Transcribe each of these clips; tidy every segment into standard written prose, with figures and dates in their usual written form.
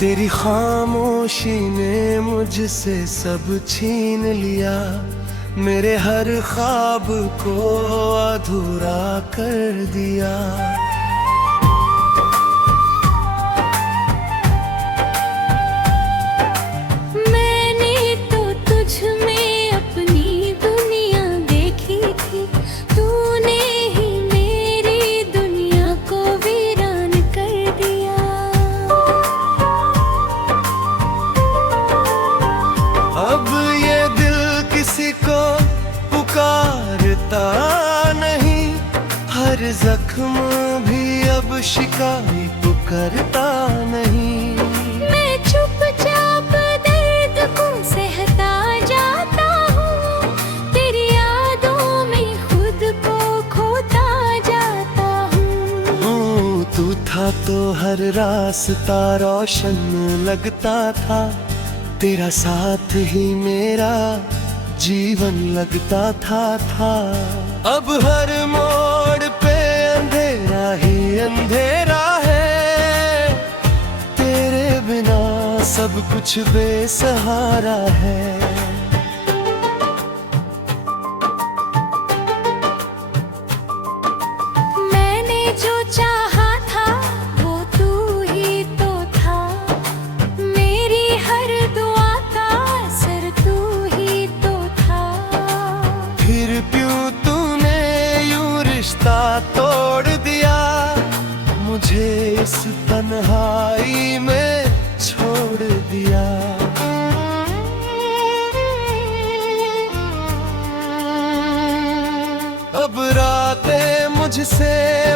तेरी खामोशी ने मुझसे सब छीन लिया, मेरे हर ख्वाब को अधूरा कर दिया। मैंने तो तुझ में अपनी दुनिया देखी थी, तूने ही मेरी दुनिया को वीरान कर दिया। अब ये दिल किसी को पुकारता नहीं, हर जख्म भी अब शिकायत करता नहीं। मैं चुपचाप दर्द को सहता जाता हूँ, तेरी यादों में खुद को खोता जाता हूँ। तू था तो हर रास्ता रोशन लगता था, तेरा साथ ही मेरा जीवन लगता था। अब हर मोड़ पे अंधेरा ही अंधेरा है, तेरे बिना सब कुछ बेसहारा है। मैंने जो चाहा था वो तू ही तो था, मेरी हर दुआ का असर तू ही तो था। फिर क्यों तूने यूं रिश्ता तोड़ दिया, मुझे इस तन्हाई में छोड़ दिया। अब रातें मुझसे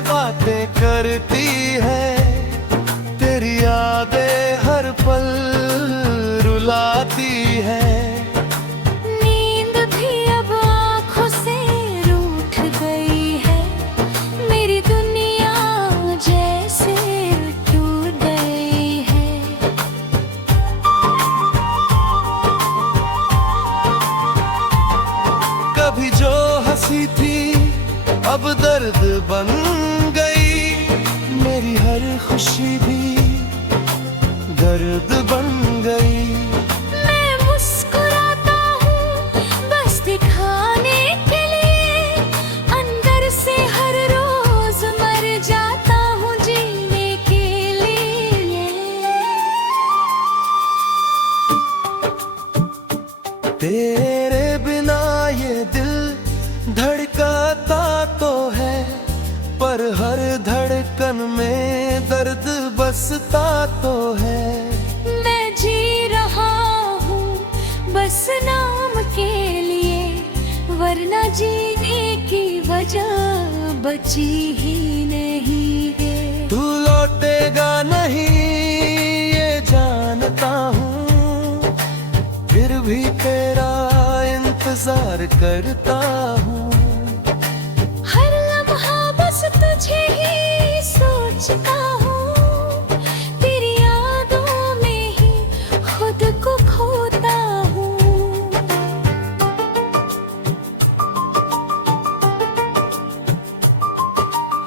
बातें करती है, तेरी यादें हर पल रुलाती है। नींद भी अब आँखों से रूठ गई है, मेरी दुनिया जैसे टूट गई है। कभी जो हंसी थी अब दर्द बन गई, मेरी हर खुशी भी दर्द बन गई। मैं मुस्कुराता हूँ बस दिखाने के लिए, अंदर से हर रोज मर जाता हूँ जीने के लिए। तेरे बिना ये दिल धड़काता तो है, पर हर धड़कन में दर्द बसता तो है। मैं जी रहा हूँ बस नाम के लिए, वरना जीने की वजह बची ही नहीं है। तू लौटेगा नहीं ये जानता हूँ, फिर भी तेरा इंतजार करता हूँ। हर लम्हा बस तुझे ही सोचता हूँ, तेरी यादों में ही खुद को खोता हूँ।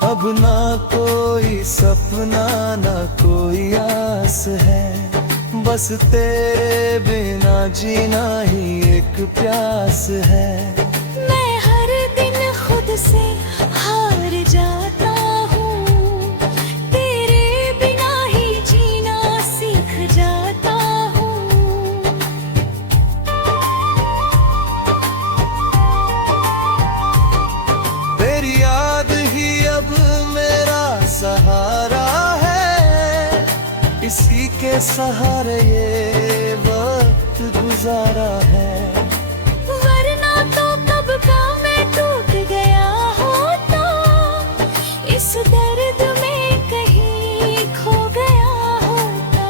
अब ना कोई सपना ना कोई आस है, बस तेरे बिना जीना ही एक प्यास है। मैं हर दिन खुद से हार जाता हूँ, तेरे बिना ही जीना सीख जाता हूँ। तेरी याद ही अब मेरा सहारा है, इसी के सहारे ये वक्त गुजारा है। वरना तो कब का मैं टूट गया होता, इस दर्द में कहीं खो गया होता।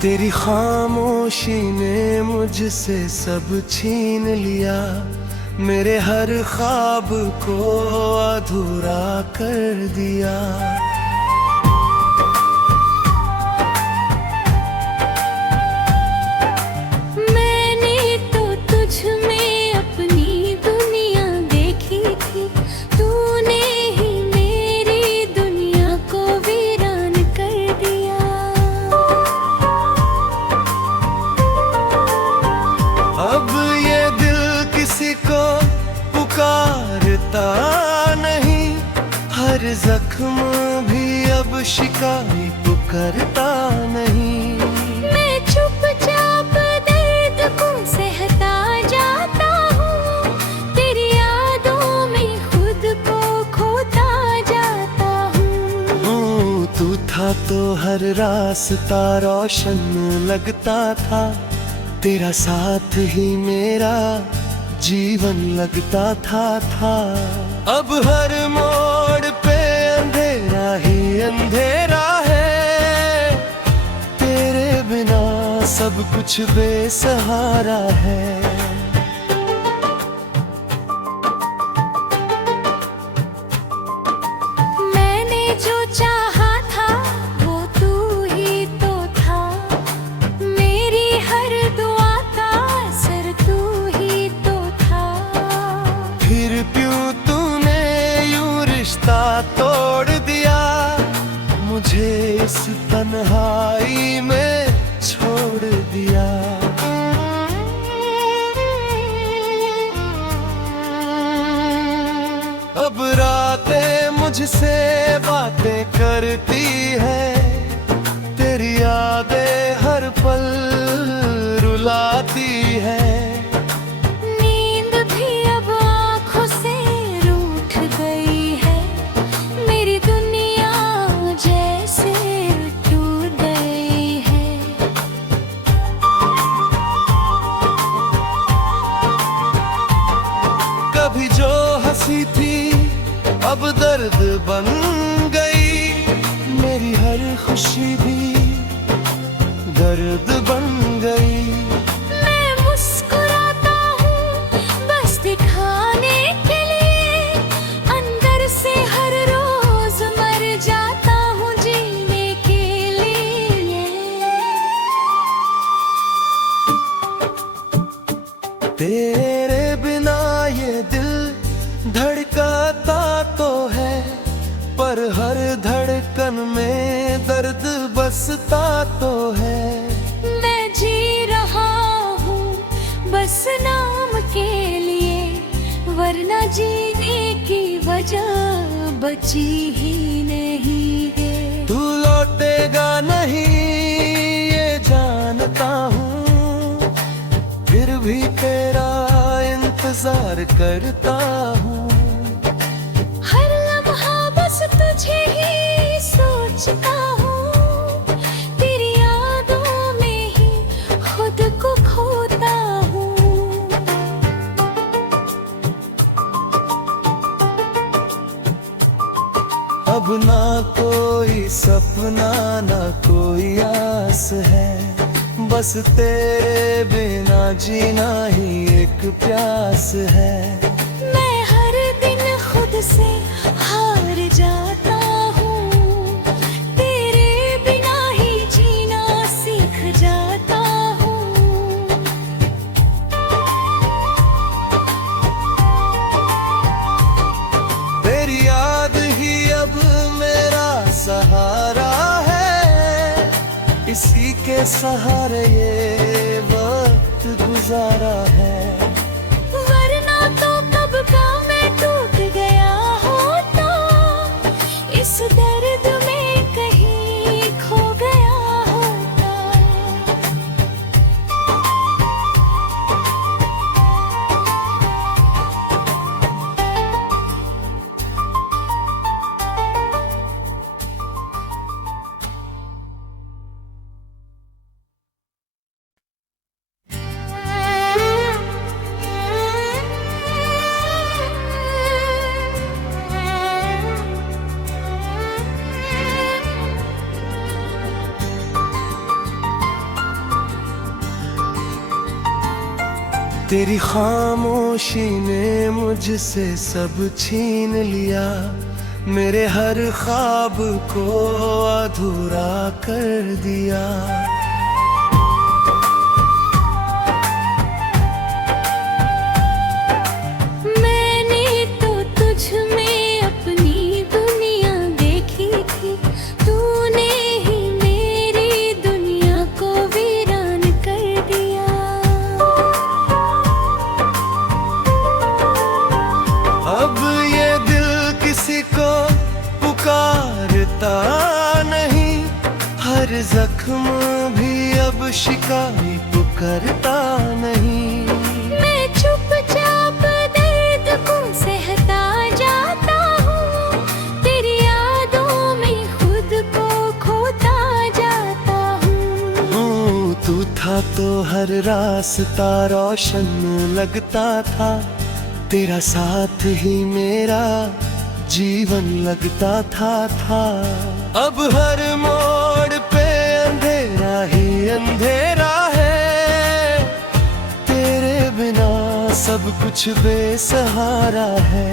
तेरी खामोशी ने मुझसे सब छीन लिया, मेरे हर ख्वाब को अधूरा कर दिया। मैंने तो तुझ में अपनी दुनिया देखी थी, तूने ही मेरी दुनिया को वीरान कर दिया। अब ये दिल किसी को पुकारता नहीं, हर जख्म भी अब शिकायत करता नहीं। मैं चुपचाप दर्द को सहता जाता हूँ, तेरी यादों में खुद को खोता जाता हूँ। तू था तो हर रास्ता रोशन लगता था, तेरा साथ ही मेरा जीवन लगता था। अब हर मोड़ पे अंधेरा ही अंधेरा है, तेरे बिना सब कुछ बेसहारा है। मैंने जो चाहा था वो तू ही तो था, मेरी हर दुआ का असर तू ही तो था। फिर क्यों तूने यूं रिश्ता तोड़ दिया, मुझे इस तन्हाई में छोड़ दिया। अब रातें मुझसे बातें करती है, तेरी यादें हर पल रुलाती है। नींद भी अब आँखों से रूठ गई है, मेरी दुनिया जैसे टूट गई है। कभी जो हंसी थी अब दर्द बन गई, मेरी हर खुशी भी दर्द बन गई। मैं मुस्कुराता हूँ बस दिखाने के लिए, अंदर से हर रोज मर जाता हूँ जीने के लिए। तेरे बिना ये दिल धड़काता तो है, पर हर धड़कन में दर्द बसता तो है। मैं जी रहा हूँ बस नाम के लिए, वरना जीने की वजह बची ही नहीं है। तू लौटेगा नहीं ये जानता हूँ, फिर भी तेरा इंतजार करता हूँ। हर लम्हा बस तुझे ही सोचता हूँ, तेरी यादों में ही खुद को खोता हूँ। अब ना कोई सपना ना कोई आस है, बस तेरे बिना जीना ही एक प्यास है। मैं हर दिन खुद से हार जाता हूँ, तेरे बिना ही जीना सीख जाता हूँ। तेरी याद ही अब मेरा सहारा है, इसी के सहारे ये वक्त गुजारा है। वरना तो कब का मैं टूट गया होता, इस दर्द में कहीं खो गया होता। तेरी खामोशी ने मुझसे सब छीन लिया, मेरे हर ख्वाब को अधूरा कर दिया। मैंने तो तुझ में अपनी दुनिया देखी थी, तूने ही मेरी दुनिया को वीरान कर दिया। अब ये दिल किसी को पुकारता नहीं, हर जख्म भी अब शिकायत करता नहीं। मैं चुपचाप दर्द को सहता जाता हूँ, तेरी यादों में खुद को खोता जाता हूँ। तू था तो हर रास्ता रोशन लगता था, तेरा साथ ही मेरा जीवन लगता था। अब हर मोड़ पे अंधेरा ही अंधेरा है, तेरे बिना सब कुछ बेसहारा है।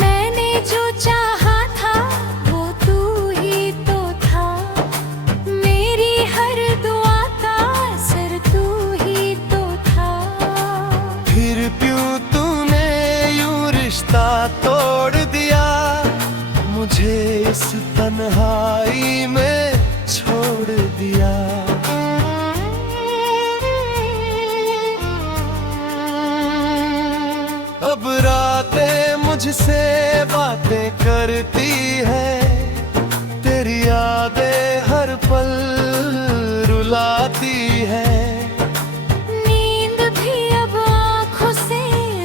मैंने जो चाहा था वो तू ही तो था, मेरी हर दुआ का असर तू ही तो था। फिर क्यों तूने यूं रिश्ता तोड़ दिया, मुझे इस तन्हाई में छोड़ दिया। अब रातें मुझसे बातें करती है, तेरी यादें हर पल रुलाती है। नींद भी अब आँखों से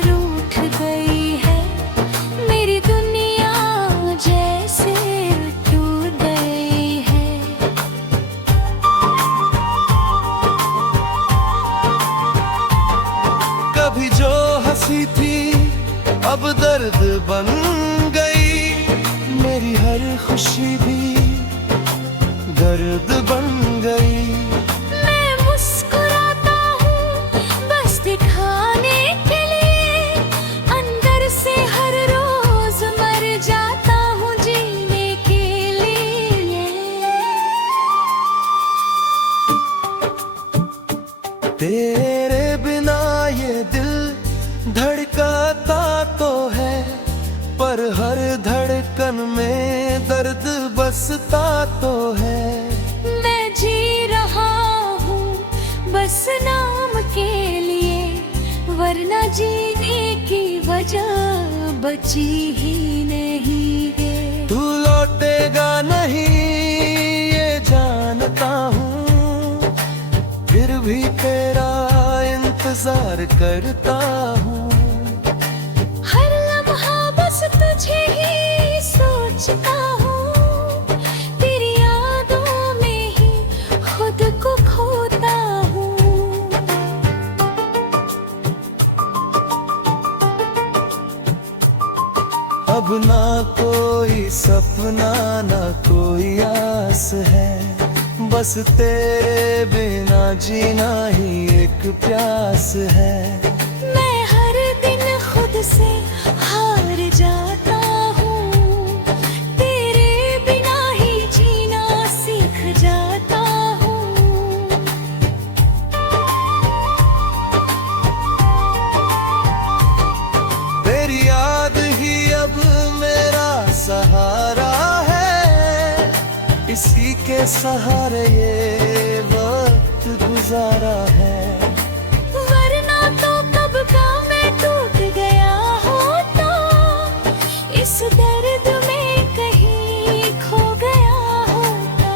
रूठ गई है, मेरी दुनिया जैसे टूट गई है। कभी जो हंसी थी अब दर्द बन गई, मेरी हर खुशी भी दर्द बन गई। मैं मुस्कुराता हूँ बस दिखाने के लिए, अंदर से हर रोज मर जाता हूँ जीने के लिए। तेरे बिना ये दिल धड़काता तो है, पर हर धड़कन में दर्द बसता तो है। मैं जी रहा हूँ बस नाम के लिए, वरना जीने की वजह बची ही नहीं है। तू लौटेगा नहीं ये जानता हूँ, फिर भी तेरा इंतजार करता हूँ। हर लम्हा बस तुझे ही सोचता हूँ, तेरी यादों में ही खुद को खोता हूँ। अब ना कोई सपना ना कोई आस है, बस तेरे बिना जीना ही एक प्यास है। मैं हर दिन खुद से हार जाता हूँ, तेरे बिना ही जीना सीख जाता हूँ। तेरी याद ही अब मेरा सहारा है, इसी के सहारे ये वक्त गुजारा है। वरना तो कब का मैं टूट गया होता, इस दर्द में कहीं खो गया होता।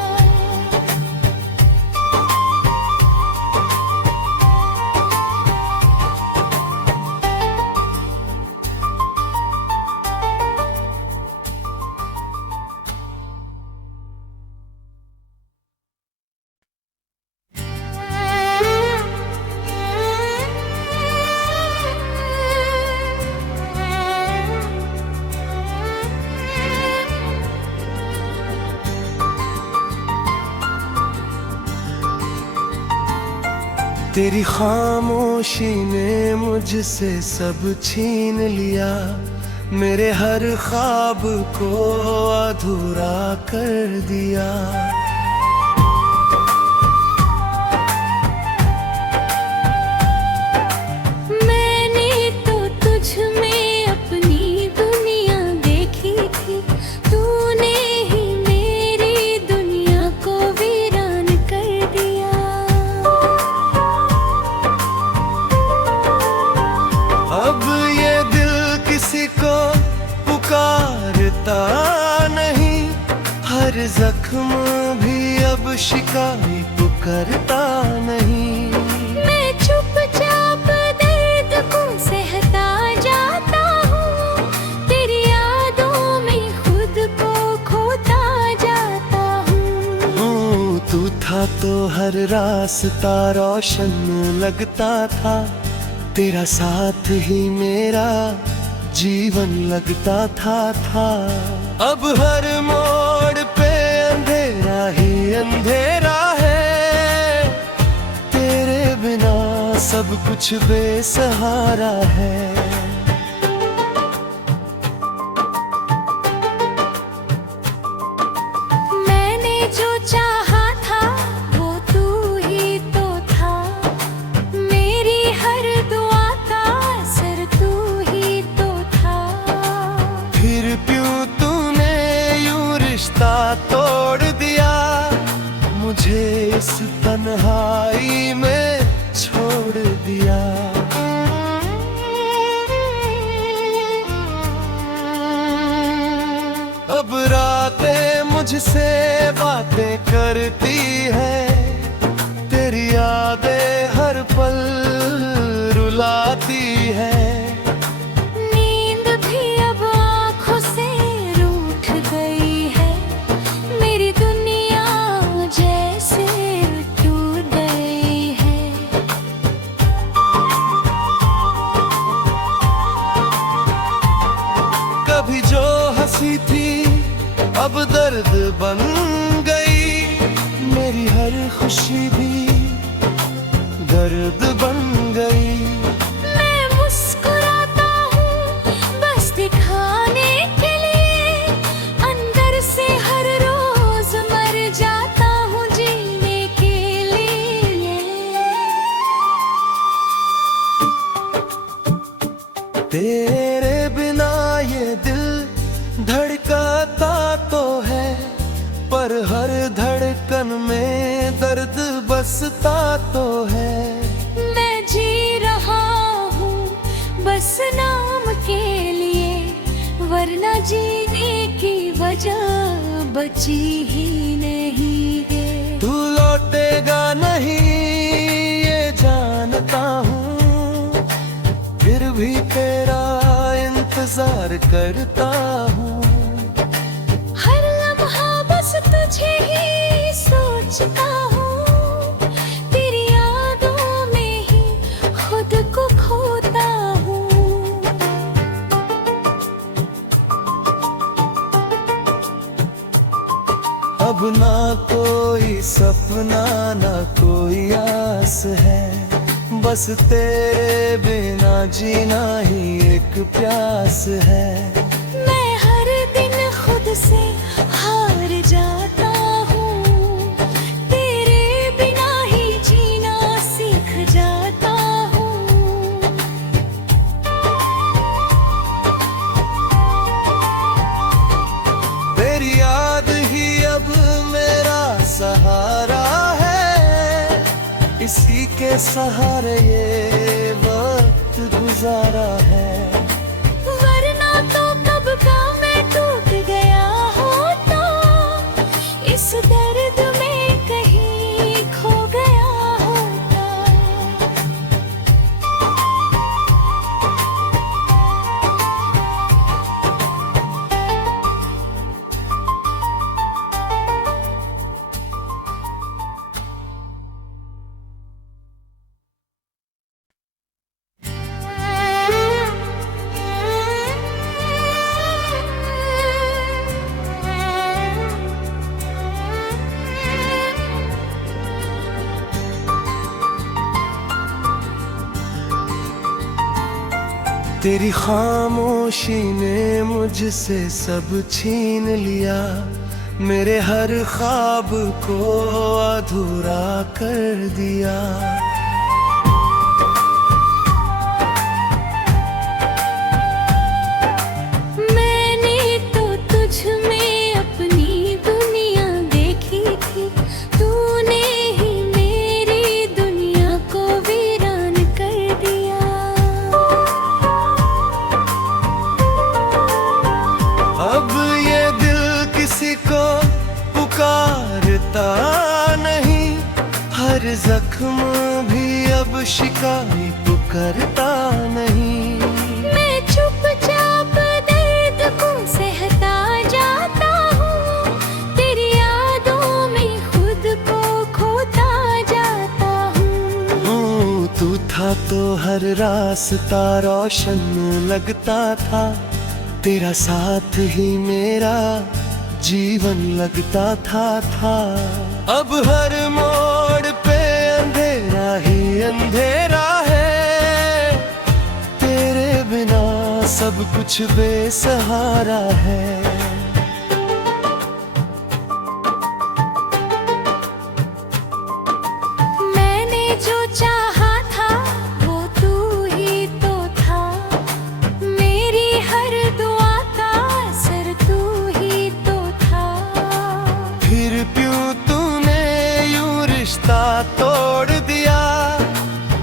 तेरी खामोशी ने मुझसे सब छीन लिया, मेरे हर ख्वाब को अधूरा कर दिया। मैंने तो तुझ में अपनी दुनिया देखी थी, तूने ही मेरी दुनिया को वीरान कर दिया। अब ये दिल किसी को पुकारता नहीं, हर जख्म भी अब शिकायत करता नहीं। मैं चुपचाप दर्द को सहता जाता हूँ, तेरी यादों में खुद को खोता जाता हूँ। तू था तो हर रास्ता रोशन लगता था, तेरा साथ ही मेरा जीवन लगता था। अब हर मोड़ पे अंधेरा ही अंधेरा है, तेरे बिना सब कुछ बेसहारा है। मैंने जो चाहा था वो तू ही तो था, मेरी हर दुआ का असर तू ही तो था। फिर क्यों तूने यूं रिश्ता तोड़ दिया, मुझे इस तन्हाई में छोड़ दिया। अब रातें मुझसे बातें करती है, तेरी यादें हर पल रुलाती है। नींद भी अब आँखों से रूठ गई है, मेरी दुनिया जैसे टूट गई है। कभी जो हंसी थी अब दर्द बन गई, मेरी हर खुशी भी दर्द बन गई। मैं मुस्कुराता हूँ बस दिखाने के लिए, अंदर से हर रोज मर जाता हूँ जीने के लिए। तेरे बिना ये दिल धड़काता तो है, पर हर धड़कन में दर्द बसता तो है। मैं जी रहा हूँ बस नाम के लिए, वरना जीने की वजह बची ही नहीं है। तू लौटेगा नहीं ये जानता हूँ, फिर भी तेरा इंतजार करता हूँ। हर लम्हा बस तुझे ही सोचता हूँ, तेरी यादों में ही खुद को खोता हूँ। अब ना कोई सपना ना कोई आस है, बस तेरे बिना जीना ही एक प्यास है। मैं हर दिन खुद से हार जाता हूँ, तेरे बिना ही जीना सीख जाता हूँ। तेरी याद ही अब मेरा सहारा है, इसी के सहारे ये वक्त गुजारा है। तेरी खामोशी ने मुझसे सब छीन लिया, मेरे हर ख्वाब को अधूरा कर दिया। मैंने तो तुझ में अपनी दुनिया देखी थी, तूने ही मेरी दुनिया को वीरान कर दिया। अब ये दिल किसी को पुकारता नहीं, हर जख्म भी अब शिकायत करता नहीं। मैं चुपचाप दर्द को सहता जाता हूँ, तेरी यादों में खुद को खोता जाता हूँ। तू था तो हर रास्ता रोशन लगता था, तेरा साथ ही मेरा जीवन लगता था। अब हर मोड़ पे अंधेरा ही अंधेरा है, तेरे बिना सब कुछ बेसहारा है। मैंने जो चाहा था वो तू ही तो था, मेरी हर दुआ का असर तू ही तो था। फिर क्यों तूने यूं रिश्ता तोड़ दिया,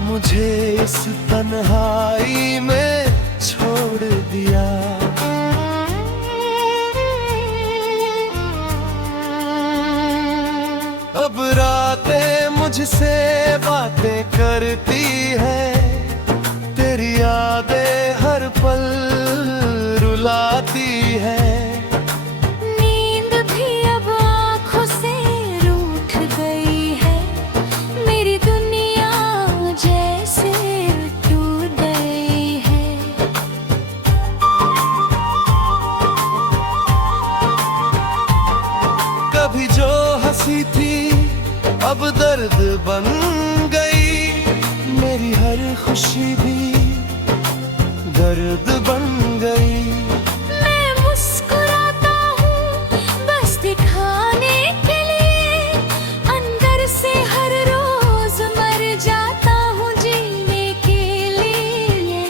मुझे इस तन्हाई में छोड़ दिया। अब रातें मुझसे बातें करती है, तेरी यादें हर पल रुलाती है। नींद भी अब आँखों से रूठ गई है, मेरी दुनिया जैसे टूट गई है। कभी जो हंसी थी अब दर्द बन गई, मेरी हर खुशी भी दर्द बन गई। मैं मुस्कुराता हूँ बस दिखाने के लिए, अंदर से हर रोज मर जाता हूँ जीने के लिए।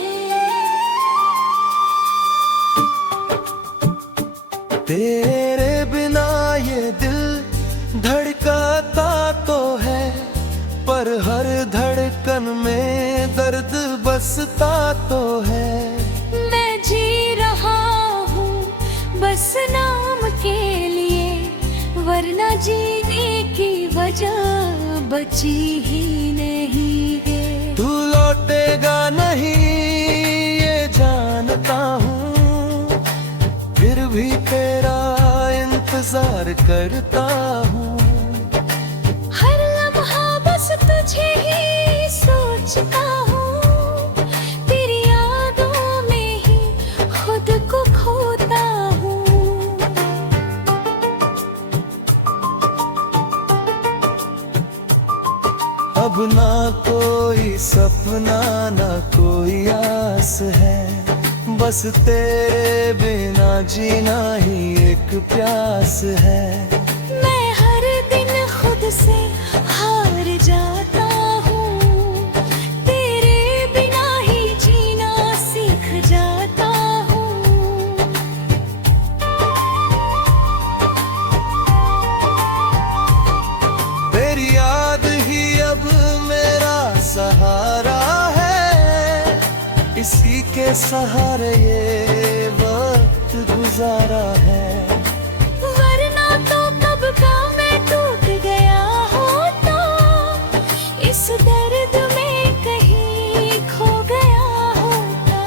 तेरे बिना ये दिल धड़काता तो है, पर हर धड़कन में दर्द बसता तो है। मैं जी रहा हूँ बस नाम के लिए, वरना जीने की वजह बची ही नहीं है। तू लौटेगा नहीं ये जानता हूँ, फिर भी तेरा इंतजार करता हूँ। हर लम्हा बस तुझे ही सोचता हूँ, तेरी यादों में ही खुद को खोता हूँ। अब ना कोई सपना ना कोई आस है, बस तेरे बिना जीना ही एक प्यास है। मैं हर दिन खुद से हार जाता हूँ, तेरे बिना ही जीना सीख जाता हूँ। तेरी याद ही अब मेरा सहारा है, इसी के सहारे ये वक्त गुजारा है। वरना तो कब का मैं टूट गया होता, इस दर्द में कहीं खो गया होता।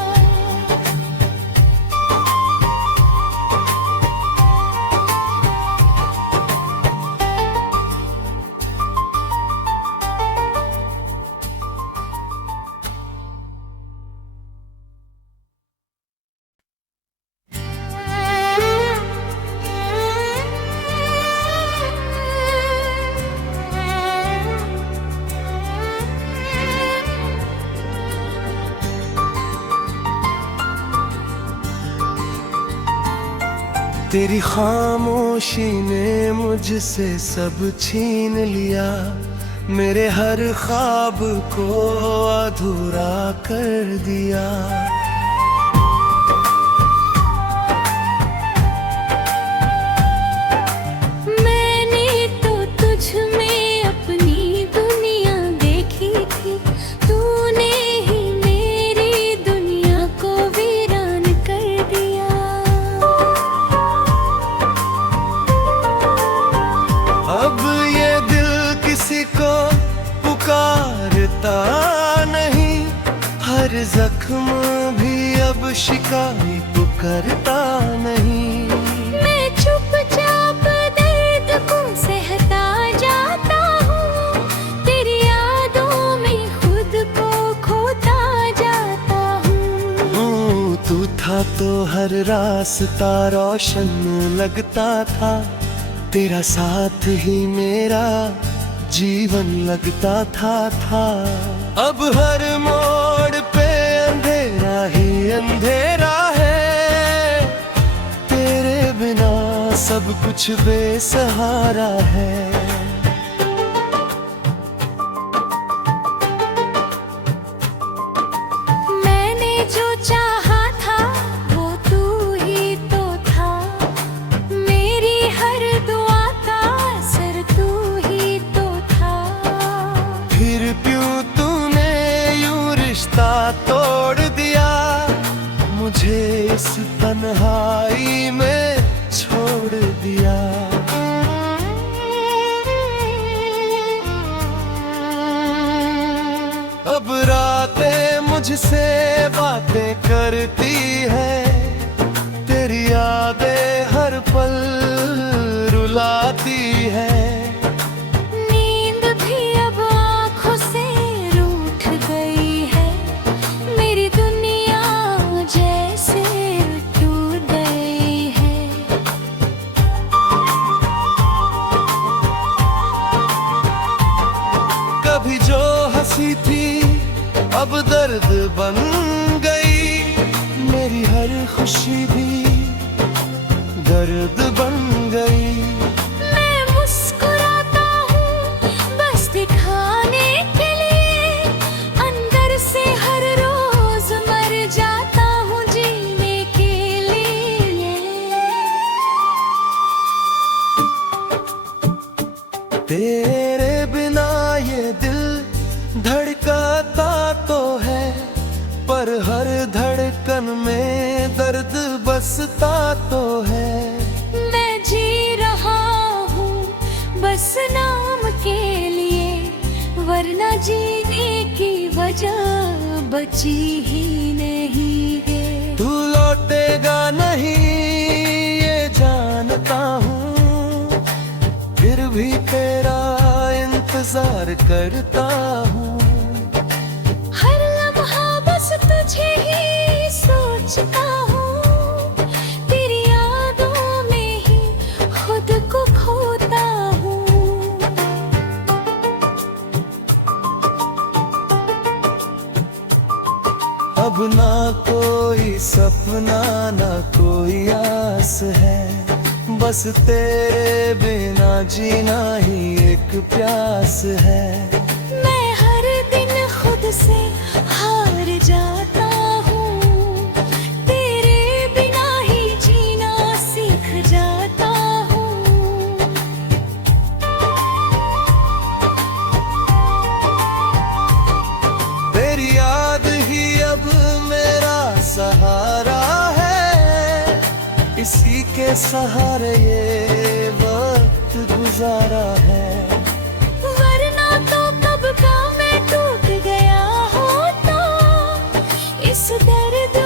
तेरी खामोशी ने मुझसे सब छीन लिया, मेरे हर ख्वाब को अधूरा कर दिया। मैंने तो तुझ में अपनी दुनिया देखी थी, तूने ही मेरी दुनिया को वीरान कर दिया। अब ये दिल किसी को पुकारता नहीं, हर जख्म भी अब शिकायत करता नहीं। मैं चुपचाप दर्द को सहता जाता हूँ, तेरी यादों में खुद को खोता जाता हूँ। तू था तो हर रास्ता रोशन लगता था, तेरा साथ ही मेरा जीवन लगता था। अब हर मोड़ पे अंधेरा ही अंधेरा है, तेरे बिना सब कुछ बेसहारा है। मैंने जो चाहा था वो तू ही तो था, मेरी हर दुआ का असर तू ही तो था। फिर क्यों तूने यूं रिश्ता तोड़ दिया, मुझे इस तन्हाई में छोड़ दिया। अब रातें मुझसे बातें करती है, तेरी यादें हर पल रुलाती है। नींद भी अब आँखों से रूठ गई है, मेरी दुनिया जैसे टूट गई है। कभी जो हंसी थी अब दर्द बन गई, मेरी हर खुशी भी दर्द बन गई। मैं मुस्कुराता हूँ बस दिखाने के लिए, अंदर से हर रोज मर जाता हूँ जीने के लिए। तेरे बिना ये दिल धड़काता तो है, पर हर धड़कन में दर्द बसता तो है। मैं जी रहा हूँ बस नाम के लिए, वरना जीने की वजह बची ही नहीं है। तू लौटेगा नहीं ये जानता हूँ, फिर भी तेरा इंतजार करता हूँ। हर लम्हा बस तुझे ही सोचता हूँ, तेरी यादों में ही खुद को खोता हूँ। अब ना कोई सपना ना कोई आस है, बस तेरे बिना जीना ही एक प्यास है। मैं हर दिन खुद से हार जाता हूँ, तेरे बिना ही जीना सीख जाता हूँ। तेरी याद ही अब मेरा सहारा है, इसी के सहारे ये वक्त गुजारा है। वरना तो कब का मैं टूट गया होता, इस दर्द